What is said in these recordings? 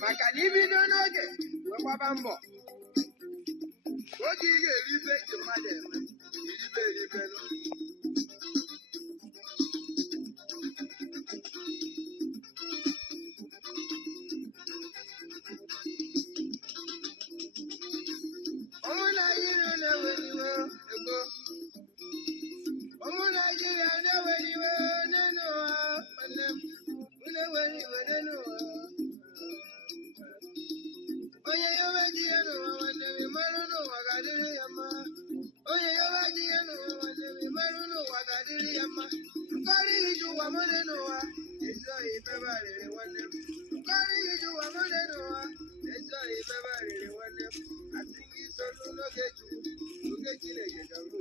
maka na ibido n'oge wee gbaba mbọ oge ị ga-eribe ji mmadụ eme eribe ụmụ Naijiria na-eweliwe ego ụmụ Naijiria na-eweliwe n'elu ụwa nwanne m na-eweliwe n'elu ụwa onye yobe ji ya n'ụwa nwanne m ịmarụ n'ụwa ga-adịrị ya mma onye yobe ji ya n'ụwa nwanne m ịmarụ n'ụwa ga-adịrị ya mma nkọrọ iji ụwa m dị n'ụwa ezoghị ifebarịrị nwanne m nkọrọ iji ụwa m dị n'ụwa ezoghị ifebarịrị nwanne m asị gị solu n'oge Chukwu oge Chineke ga-abụ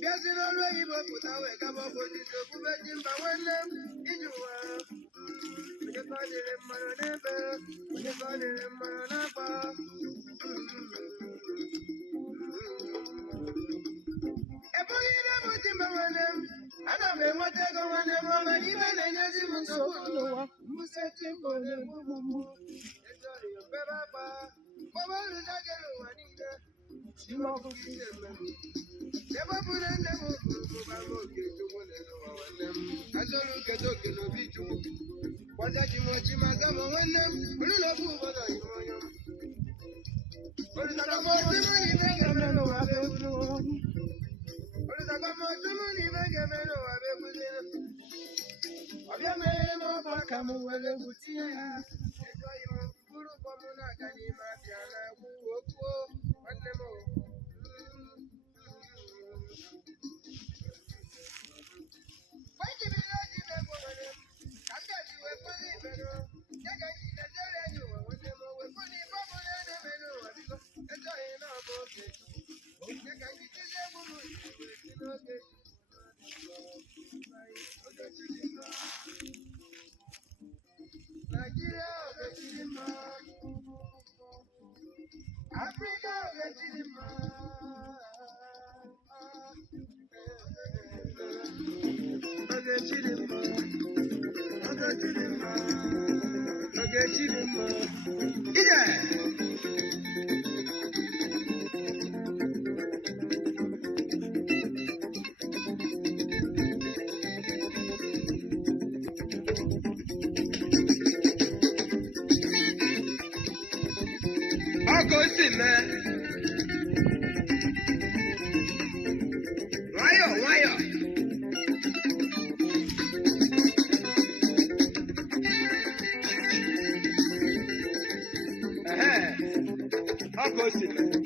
Biazino lo ibo putawe kabo bodito kubeji mba nwanne m iji ụwa onye ka ọ dịrị mmanụ n'ebe onye ka ọ dịrị mmanụ n'akpa ebughị ihe bụ ji mba nwanne m ana m enweta ego nwanne m ọma ibe na-enyezi m nsogbu n'ụwa mbuseti mbụ na-egbu mgbu ezori obere akpa kpọbọrụ dagere ụwa niile ime ọgụgụ ihe mmemme ebe ọ bụ na nne m bụrụ oke Chukwu na-edowa nwanne m azọrọ kedo oke n'obi Chukwu gbazaji m ochi ma za m nwanne m bụrụ na ọbụ ụbọdọ ime onye m olùsàgbàmọ̀tí mú ní ibẹ̀ gẹ̀mẹ́ ló wà bẹ́ẹ̀ kú olùsàgbàmọ̀tí mú ní ibẹ̀ gẹ̀mẹ́ ló wà bẹ́ẹ̀ kú ọbẹ̀ mẹ́rin mọ́ bá kà mú wẹlé kú tí yẹn yá ẹjọ́ ìmọ̀ kúrú pọ̀ mú náà ká ní máa fi àná ẹ̀kú òkú nwanne m Nigeria Ogechi Africa Ogechi Ije ọkọ sì mẹ nwayọ ọkọ sì mẹ.